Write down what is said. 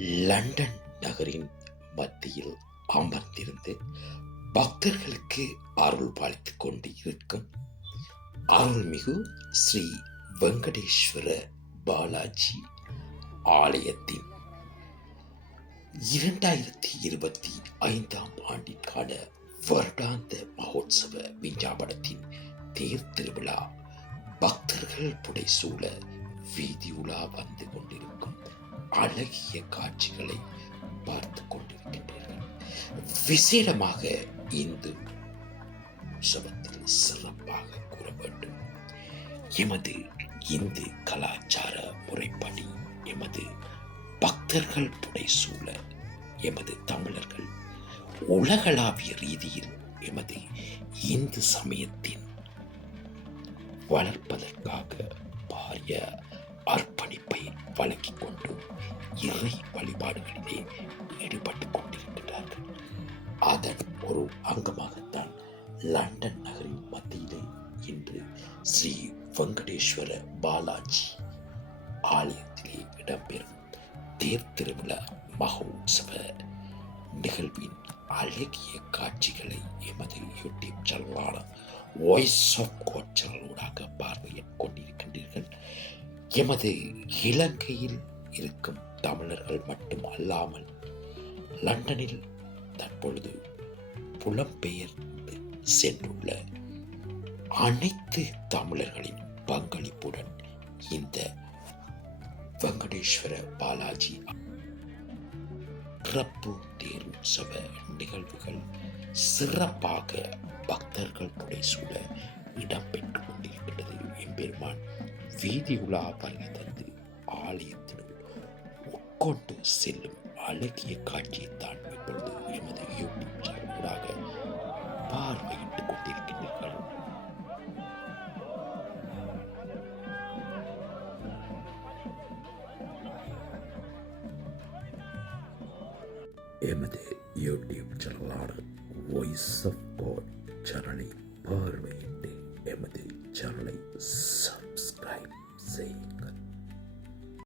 London நகரின் மத்தியில் அமர்ந்திருந்து பக்தர்களுக்கு அருள் பாலித்துக் கொண்டு இருக்கும் அருள்மிகு ஸ்ரீ வெங்கடேஸ்வர பாலாஜி ஆலயத்தின் இரண்டாயிரத்தி இருபத்தி ஐந்தாம் ஆண்டிற்கான வருடாந்த மகோத்சவ விஞ்ஞாபனத்தின் தேர் திருவிழா பக்தர்கள் புடைசூழ வீதியுலா வந்து கொண்டிருக்கும் அழகிய காட்சிகளை பார்த்து கொண்டிருக்கின்றீர்கள். விசேடமாக இந்து உற்சவத்தில் சிறப்பாக கூற வேண்டும். எமது இந்து கலாச்சார முறைப்படி எமது பக்தர்கள் புடைசூழ எமது தமிழர்கள் உலகளாவிய ரீதியில் எமது இந்து சமயத்தின் வளர்ப்பதற்காக இறை வழிபாடுகளிலே ஈடுபட்டு கொண்டிருக்கிறார்கள். அதன் ஒரு அங்கமாகத்தான் லண்டன் நகரின் மத்தியிலே இன்று ஸ்ரீ வெங்கடேஸ்வர பாலாஜி ஆலயத்திலே இடம்பெறும் தேர் திருவிழா மகோத்சவ நிகழ்வின் அழகிய காட்சிகளை எமது யூடியூப் சேனலான வாய்ஸ் ஆஃப் கோட் சேனலூடாக கொண்டிருக்கின்றீர்கள். எமது இலங்கையில் இருக்கும் தமிழர்கள் மட்டும் அல்லாமல் லண்டனில் தற்பொழுது புலம்பெயர்ந்து சென்றுள்ள அனைத்து தமிழர்களின் பங்களிப்புடன் இந்த வெங்கடேஸ்வர பாலாஜி சிறப்பு தேர்வுற்சவ நிகழ்வுகள் சிறப்பாக பக்தர்கள் புடைசூழ இடம்பெற்றுக் கொண்டிருக்கிறது. எம்பெருமான் வீதி உலா வருகை தந்து கொண்டு செல்லும் அழகிய காட்சியைத்தான் இப்பொழுது எமது யூடியூப் சேனலாக பார்வையிட்டுக் கொண்டிருக்கின்றீர்கள். எமது யூடியூப் சேனலான வாய்ஸ் ஆஃப் காட் சேனலை பார்வையிட்டு எமது சேனலை சப்ஸ்கிரைப் செய்யுங்கள்.